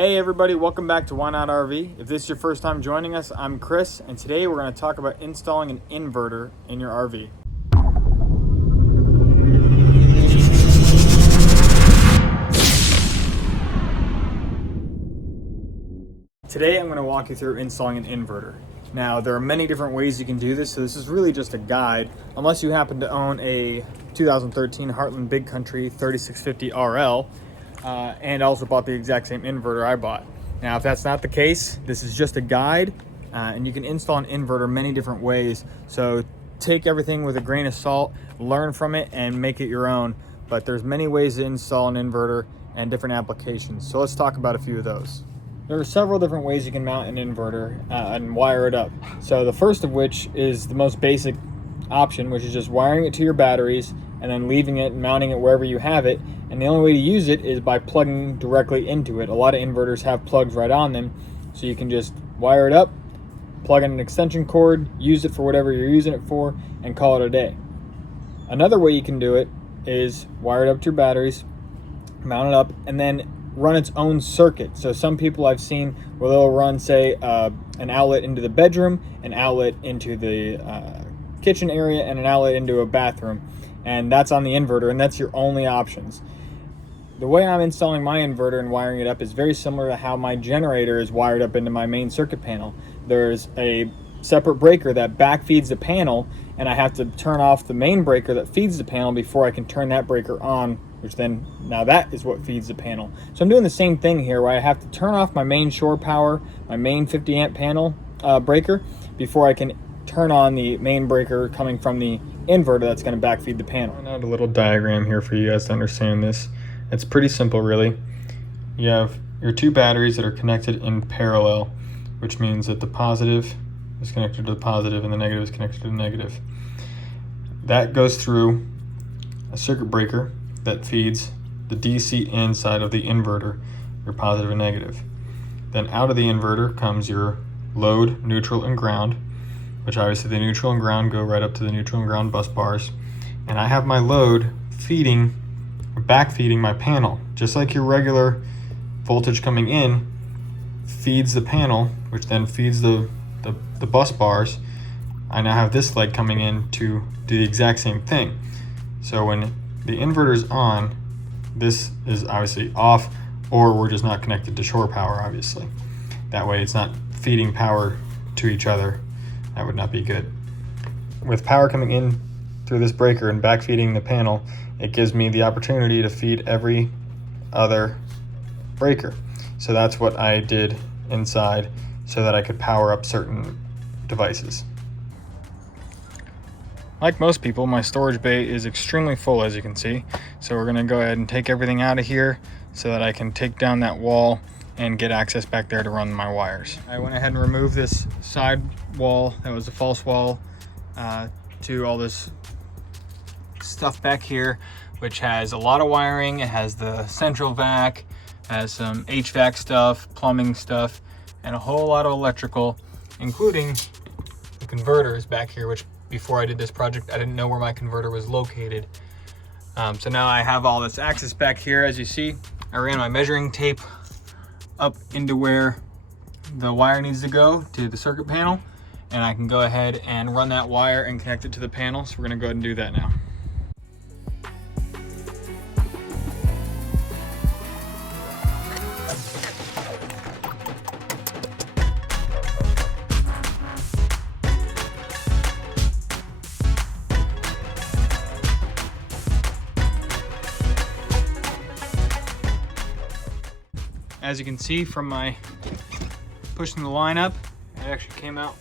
Hey everybody, welcome back to Why Not RV. If this is your first time joining us, I'm Chris, and today we're going to talk about installing an inverter in your RV. Today I'm going to walk you through installing an inverter. Now, there are many different ways you can do this, so this is really just a guide, unless you happen to own a 2013 Heartland Big Country 3650 RL, and also bought the exact same inverter I bought. Now, if that's not the case, this is just a guide, and you can install an inverter many different ways. So take everything with a grain of salt, learn from it, and make it your own. But there's many ways to install an inverter and different applications. So let's talk about a few of those. There are several different ways you can mount an inverter and wire it up. So the first of which is the most basic option, which is just wiring it to your batteries and then leaving it and mounting it wherever you have it. And the only way to use it is by plugging directly into it. A lot of inverters have plugs right on them, so you can just wire it up, plug in an extension cord, use it for whatever you're using it for, and call it a day. Another way you can do it is wire it up to your batteries, mount it up, and then run its own circuit. So some people I've seen where they'll run, say, an outlet into the bedroom, an outlet into the kitchen area, and an outlet into a bathroom. And that's on the inverter, and that's your only options. The way I'm installing my inverter and wiring it up is very similar to how my generator is wired up into my main circuit panel. There's a separate breaker that backfeeds the panel, and I have to turn off the main breaker that feeds the panel before I can turn that breaker on, which then, now that is what feeds the panel. So I'm doing the same thing here, where I have to turn off my main shore power, my main 50 amp panel breaker, before I can turn on the main breaker coming from the inverter that's going to backfeed the panel. I have a little diagram here for you guys to understand this. It's pretty simple, really. You have your two batteries that are connected in parallel, which means that the positive is connected to the positive and the negative is connected to the negative. That goes through a circuit breaker that feeds the DC inside of the inverter, your positive and negative. Then out of the inverter comes your load, neutral, and ground, which obviously the neutral and ground go right up to the neutral and ground bus bars. And I have my load feeding, or backfeeding my panel. Just like your regular voltage coming in feeds the panel, which then feeds the bus bars, I now have this leg coming in to do the exact same thing. So when the inverter is on, this is obviously off, or we're just not connected to shore power, obviously. That way it's not feeding power to each other. That would not be good. With power coming in through this breaker and backfeeding the panel, it gives me the opportunity to feed every other breaker. So that's what I did inside so that I could power up certain devices. Like most people, my storage bay is extremely full, as you can see. So we're gonna go ahead and take everything out of here so that I can take down that wall and get access back there to run my wires. I went ahead and removed this side wall that was a false wall to all this stuff back here, which has a lot of wiring. It has the central vac, has some HVAC stuff, plumbing stuff, and a whole lot of electrical, including the converters back here, which before I did this project, I didn't know where my converter was located. So now I have all this access back here. As you see, I ran my measuring tape up into where the wire needs to go to the circuit panel, and I can go ahead and run that wire and connect it to the panel. So we're gonna go ahead and do that now. As you can see from my pushing the line up, it actually came out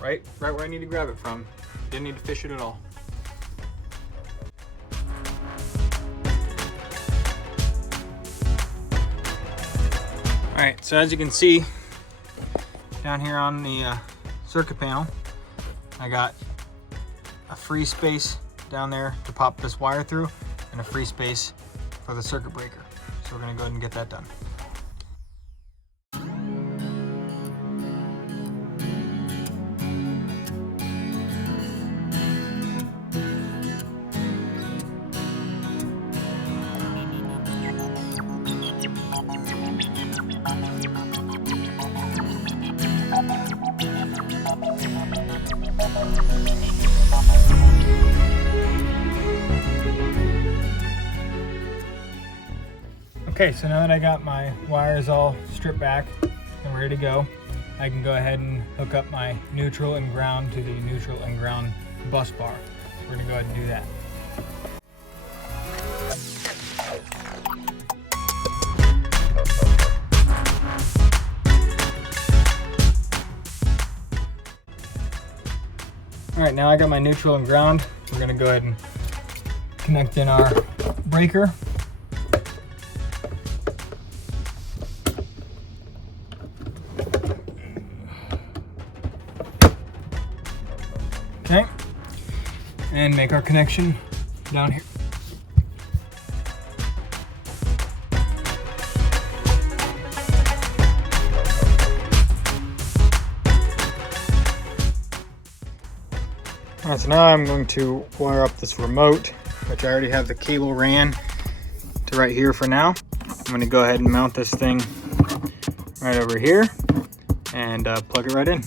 right where I need to grab it from. Didn't need to fish it at all. All right, so as you can see down here on the circuit panel, I got a free space down there to pop this wire through and a free space for the circuit breaker. So we're gonna go ahead and get that done. Okay, so now that I got my wires all stripped back and ready to go, I can go ahead and hook up my neutral and ground to the neutral and ground bus bar. We're gonna go ahead and do that. All right, now I got my neutral and ground. We're gonna go ahead and connect in our breaker. Okay, and make our connection down here. All right, so now I'm going to wire up this remote, which I already have the cable ran to right here for now. I'm going to go ahead and mount this thing right over here and plug it right in.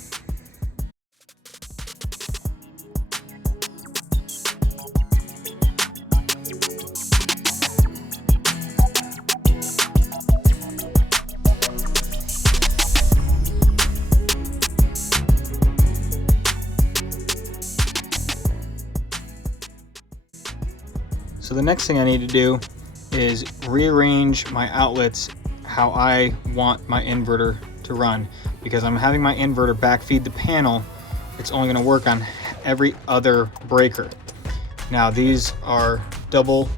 So the next thing I need to do is rearrange my outlets how I want my inverter to run, because I'm having my inverter backfeed the panel. It's only going to work on every other breaker. Now these are double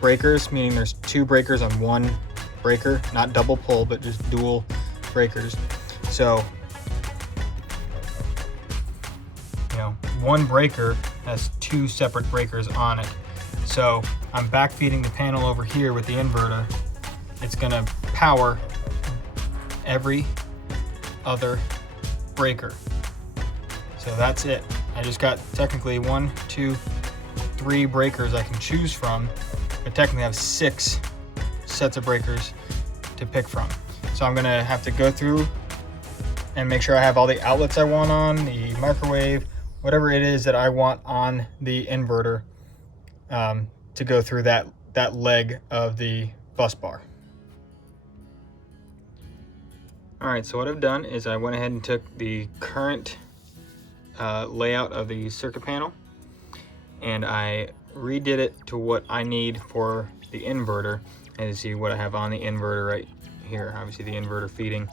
breakers, meaning there's two breakers on one breaker, not double pull, but just dual breakers. So, you know, one breaker has two separate breakers on it. So I'm backfeeding the panel over here with the inverter. It's gonna power every other breaker. So that's it. I just got technically 1, 2, 3 breakers I can choose from, but technically I have 6 sets of breakers to pick from. So I'm gonna have to go through and make sure I have all the outlets I want on, the microwave, whatever it is that I want on the inverter, to go through that leg of the bus bar. All right, so what I've done is I went ahead and took the current layout of the circuit panel and I redid it to what I need for the inverter, and you see what I have on the inverter right here, obviously the inverter feeding.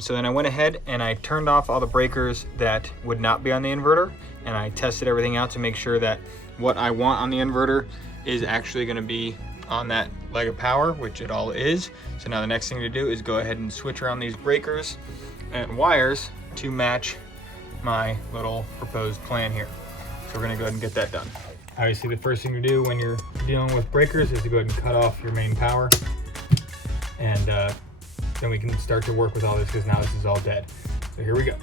So then I went ahead and I turned off all the breakers that would not be on the inverter, and I tested everything out to make sure that what I want on the inverter is actually going to be on that leg of power, which it all is. So now the next thing to do is go ahead and switch around these breakers and wires to match my little proposed plan here. So we're going to go ahead and get that done. Obviously the first thing to do when you're dealing with breakers is to go ahead and cut off your main power, and then we can start to work with all this, because now this is all dead. So here we go.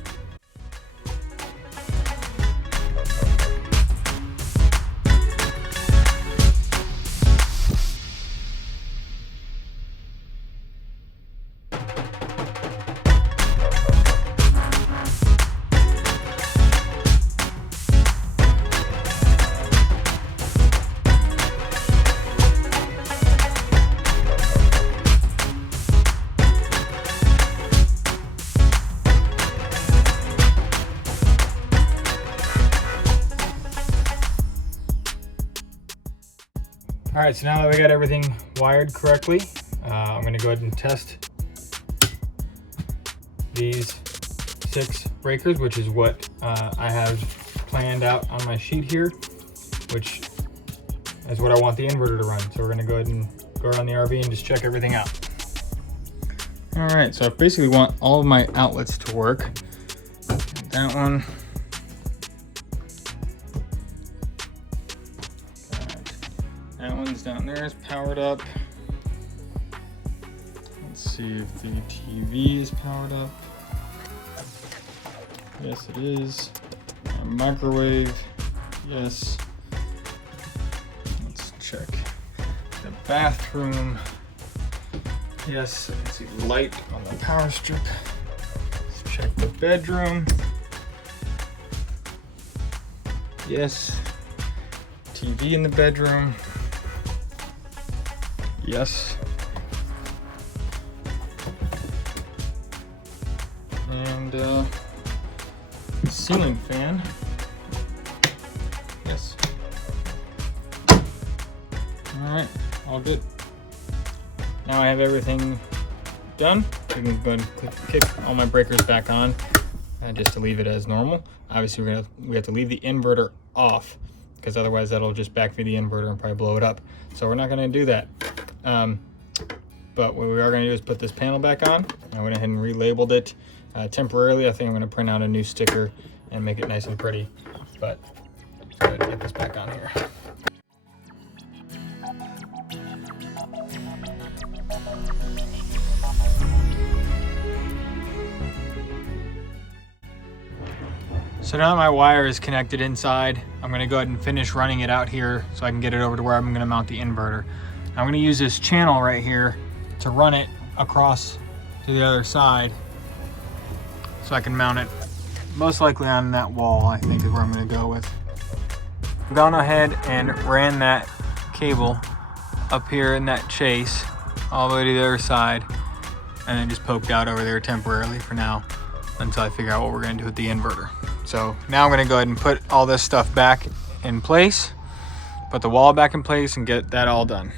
All right, so now that we got everything wired correctly, I'm gonna go ahead and test these 6 breakers, which is what I have planned out on my sheet here, which is what I want the inverter to run. So we're gonna go ahead and go around the RV and just check everything out. All right, so I basically want all of my outlets to work. That one. That one's down there is powered up. Let's see if the TV is powered up. Yes, it is. A microwave, yes. Let's check the bathroom. Yes, I can see light on the power strip. Let's check the bedroom. Yes. TV in the bedroom. Yes. And ceiling fan. Yes. Alright, all good. Now I have everything done. I can go and kick all my breakers back on just to leave it as normal. Obviously we have to leave the inverter off because otherwise that'll just backfeed the inverter and probably blow it up. So we're not going to do that. But what we are going to do is put this panel back on. I went ahead and relabeled it temporarily. I think I'm going to print out a new sticker and make it nice and pretty. But let's go ahead and get this back on here. So now that my wire is connected inside, I'm going to go ahead and finish running it out here so I can get it over to where I'm going to mount the inverter. I'm going to use this channel right here to run it across to the other side so I can mount it most likely on that wall, I think is where I'm going to go with. I've gone ahead and ran that cable up here in that chase all the way to the other side and then just poked out over there temporarily for now until I figure out what we're going to do with the inverter. So now I'm going to go ahead and put all this stuff back in place, put the wall back in place and get that all done.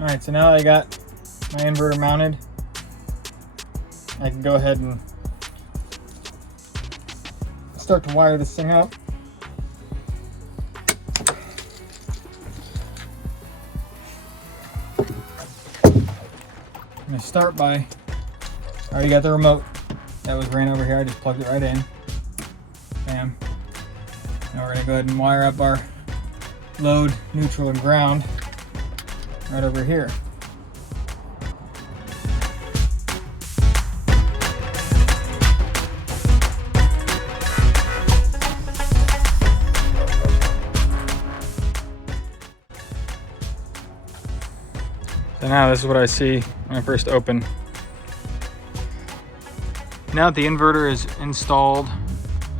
All right, so now that I got my inverter mounted, I can go ahead and start to wire this thing up. I'm gonna start by, I already got the remote that was ran over here. I just plugged it right in. Bam. Now we're gonna go ahead and wire up our load, neutral, and ground right over here. So now this is what I see when I first open. Now that the inverter is installed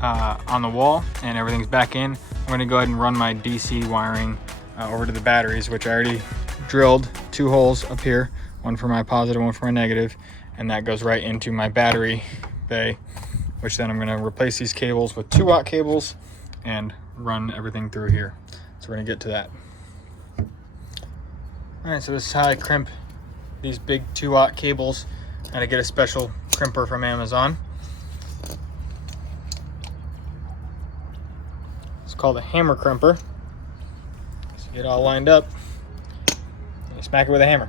on the wall and everything's back in, I'm going to go ahead and run my DC wiring over to the batteries, which I already drilled 2 holes up here, one for my positive, one for my negative, and that goes right into my battery bay, which then I'm going to replace these cables with 2-watt cables and run everything through here. So we're going to get to that. Alright, so this is how I crimp these big 2-watt cables, and I get a special crimper from Amazon. It's called a hammer crimper. So you get it all lined up, and you smack it with a hammer.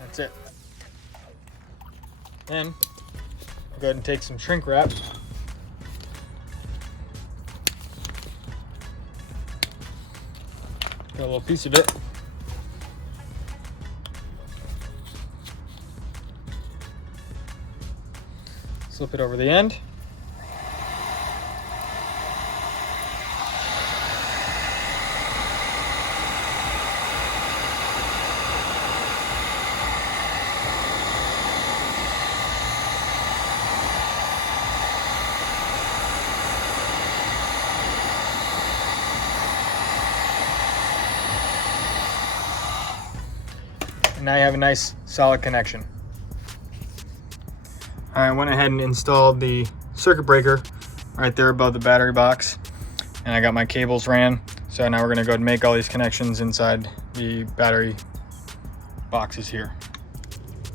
That's it. Then go ahead and take some shrink wrap. Got a little piece of it. Slip it over the end. Now you have a nice solid connection. I went ahead and installed the circuit breaker right there above the battery box. and I got my cables ran. So now we're gonna go ahead and make all these connections inside the battery boxes here.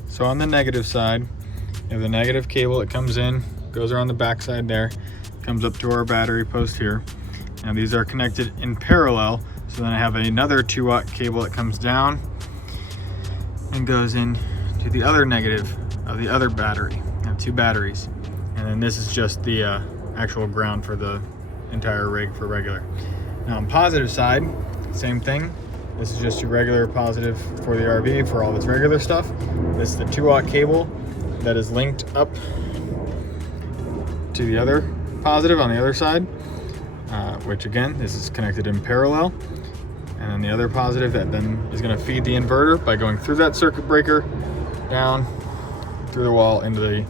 So on the negative side, you have the negative cable that comes in, goes around the back side there, comes up to our battery post here. Now these are connected in parallel, so then I have another 2-watt cable that comes down and goes in to the other negative of the other battery. I have 2 batteries, and then this is just the actual ground for the entire rig for regular. Now on positive side, same thing. This is just your regular positive for the RV for all of its regular stuff. This is the 2-watt cable that is linked up to the other positive on the other side, which again, this is connected in parallel. And then the other positive that then is going to feed the inverter by going through that circuit breaker, down through the wall into the...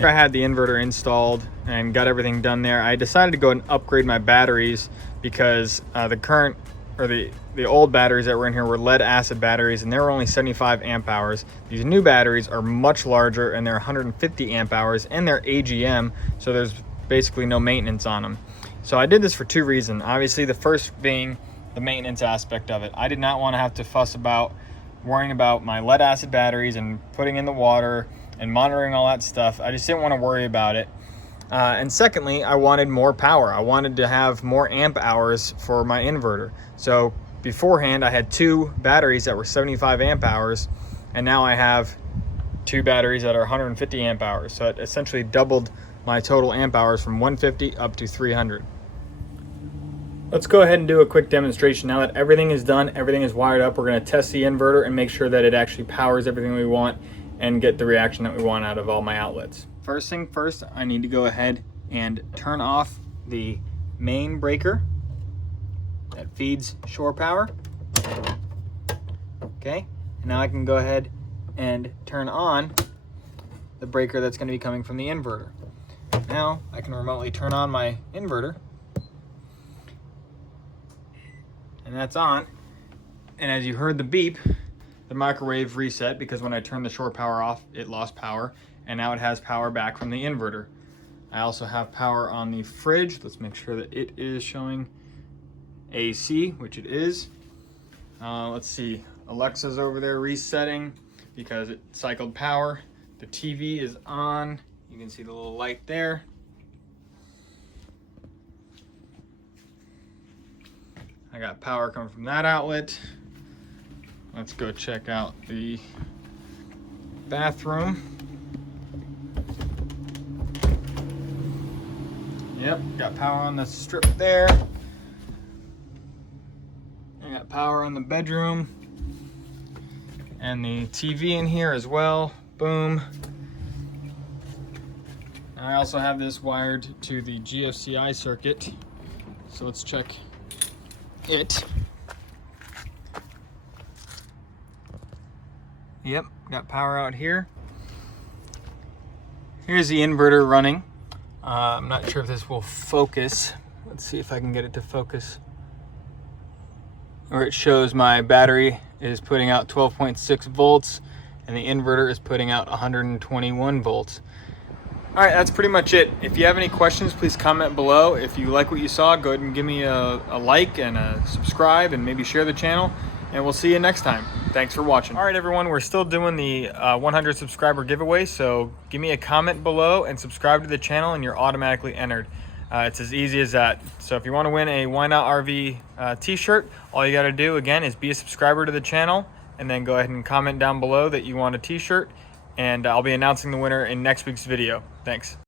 I had the inverter installed and got everything done there. I decided to go and upgrade my batteries because the current, or the old batteries that were in here were lead acid batteries, and they were only 75 amp hours. These new batteries are much larger, and they're 150 amp hours, and they're AGM, so there's basically no maintenance on them. So I did this for 2 reasons. Obviously, the first being the maintenance aspect of it. I did not want to have to fuss about worrying about my lead acid batteries and putting in the water and monitoring all that stuff. I just didn't want to worry about it. And secondly, I wanted more power. I wanted to have more amp hours for my inverter. So beforehand, I had 2 batteries that were 75 amp hours, and now I have 2 batteries that are 150 amp hours. So it essentially doubled my total amp hours from 150 up to 300. Let's go ahead and do a quick demonstration. Now that everything is done, everything is wired up, we're going to test the inverter and make sure that it actually powers everything we want and get the reaction that we want out of all my outlets. First thing first, I need to go ahead and turn off the main breaker that feeds shore power. Okay, and now I can go ahead and turn on the breaker that's going to be coming from the inverter. Now I can remotely turn on my inverter, and that's on. And as you heard the beep, the microwave reset because when I turned the shore power off, it lost power, and now it has power back from the inverter. I also have power on the fridge. Let's make sure that it is showing AC, which it is. Let's see, Alexa's over there resetting because it cycled power. The TV is on. You can see the little light there. I got power coming from that outlet. Let's go check out the bathroom. Yep, got power on the strip there. I got power on the bedroom and the TV in here as well. Boom. I also have this wired to the GFCI circuit, so let's check it. Yep, got power out here. Here's the inverter running. I'm not sure if this will focus. Let's see if I can get it to focus. Where it shows my battery is putting out 12.6 volts and the inverter is putting out 121 volts. All right, that's pretty much it. If you have any questions, please comment below. If you like what you saw, go ahead and give me a like and a subscribe and maybe share the channel. And we'll see you next time. Thanks for watching. All right, everyone, we're still doing the 100 subscriber giveaway. So give me a comment below and subscribe to the channel and you're automatically entered. It's as easy as that. So if you want to win a Why Not RV t-shirt, all you got to do, again, is be a subscriber to the channel and then go ahead and comment down below that you want a t-shirt. And I'll be announcing the winner in next week's video. Thanks.